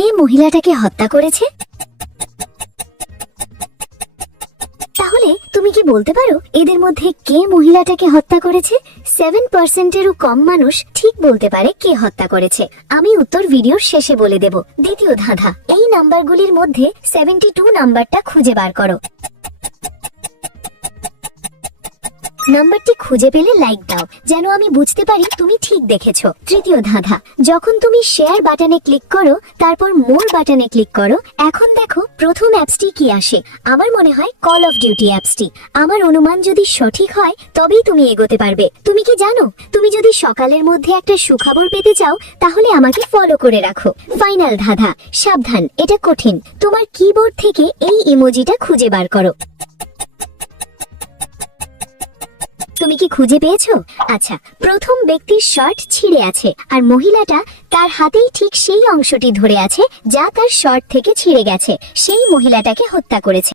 কে মহিলাটাকে হত্যা করেছে? তাহলে তুমি কি বলতে পারো এদের মধ্যে কে মহিলাটাকে হত্যা করেছে? 7%-এরও কম মানুষ ঠিক বলতে পারে কে হত্যা করেছে। আমি উত্তর ভিডিওর শেষে বলে দেব। দ্বিতীয় ধাঁধা, এই নাম্বারগুলির মধ্যে 72 নাম্বারটা খুঁজে বার করো। নাম্বারটি খুঁজে পেলে লাইক দাও, যেন আমি বুঝতে পারি তুমি ঠিক দেখেছো। তৃতীয় ধাঁধা, যখন তুমি শেয়ার বাটনে ক্লিক করো তারপর মোর বাটনে ক্লিক করো, এখন দেখো প্রথম অ্যাপসটি কি আসে। আমার মনে হয় কল অফ ডিউটি অ্যাপসটি। আমার অনুমান যদি সঠিক হয় তবেই তুমি এগোতে পারবে। তুমি কি জানো, তুমি যদি সকালের মধ্যে একটা সুখবর পেতে চাও তাহলে আমাকে ফলো করে রাখো। ফাইনাল ধাঁধা, সাবধান, এটা কঠিন। তোমার কিবোর্ড থেকে এই ইমোজিটা খুঁজে বার করো। তুমি কি খুঁজে পেয়েছো? আচ্ছা, প্রথম ব্যক্তির শার্ট ছিঁড়ে আছে আর মহিলাটা তার হাতেই ঠিক সেই অংশটি ধরে আছে যা তার শার্ট থেকে ছিঁড়ে গেছে। সেই মহিলাটাকে হত্যা করেছে।